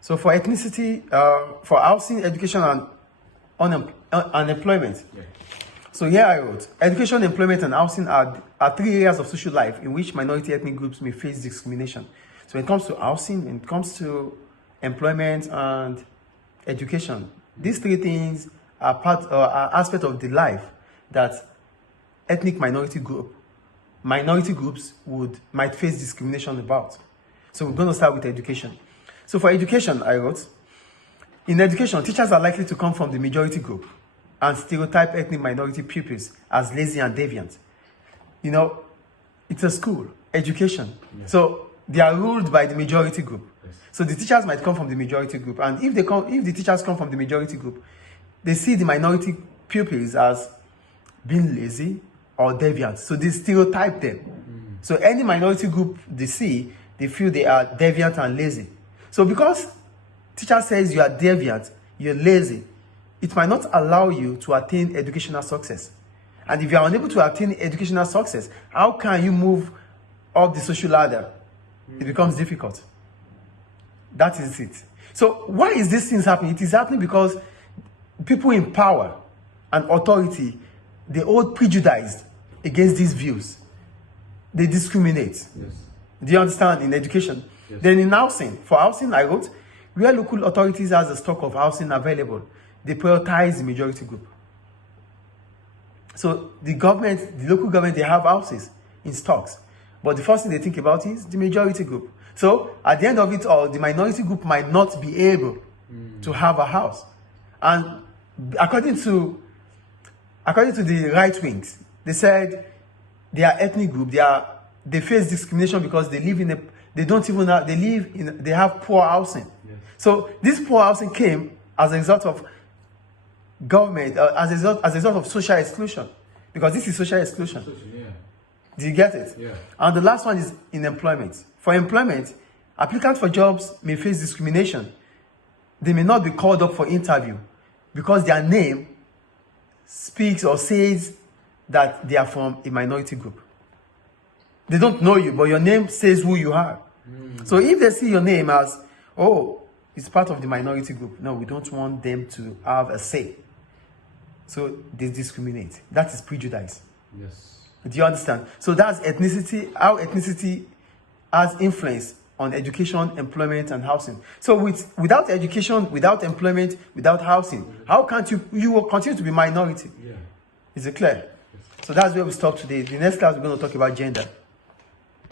So for ethnicity, for housing, education, and unemployment. Yeah. So here I wrote, education, employment, and housing are 3 areas of social life in which minority ethnic groups may face discrimination. So when it comes to housing, when it comes to employment and education, these 3 things are aspect of the life that ethnic minority groups might face discrimination about. So we're going to start with education. So for education, I wrote, in education, teachers are likely to come from the majority group and stereotype ethnic minority pupils as lazy and deviant. You know, it's a school, education. Yeah. So they are ruled by the majority group. Yes. So the teachers might come from the majority group. And if the teachers come from the majority group, they see the minority pupils as being lazy or deviant. So they stereotype them. Mm-hmm. So any minority group they see, they feel they are deviant and lazy. So because teacher says you are deviant, you're lazy, it might not allow you to attain educational success. And if you are unable to attain educational success, how can you move up the social ladder? It becomes difficult. That is it. So why is this thing happening? It is happening because people in power and authority, they hold prejudice against these views. They discriminate. Yes. Do you understand? In education. Yes. Then in housing, for housing, I wrote, where local authorities has a stock of housing available, they prioritize the majority group. So the local government, they have houses in stocks. But the first thing they think about is the majority group. So at the end of it all, the minority group might not be able to have a house. And according to the right wings, they said their ethnic group, they face discrimination because they have poor housing. Yes. So this poor housing came as a result of government, as a result of social exclusion, because this is social exclusion. Yeah. Do you get it? Yeah. And the last one is in employment. For employment, applicants for jobs may face discrimination. They may not be called up for interview because their name speaks or says that they are from a minority group. They don't know you, but your name says who you are. So if they see your name as, oh, it's part of the minority group, no, we don't want them to have a say. So they discriminate. That is prejudice. Yes. Do you understand? So that's ethnicity, how ethnicity has influence on education, employment, and housing. So without education, without employment, without housing, how can't you will continue to be minority? Yeah. Is it clear? Yes. So that's where we stop today. The next class, we're going to talk about gender.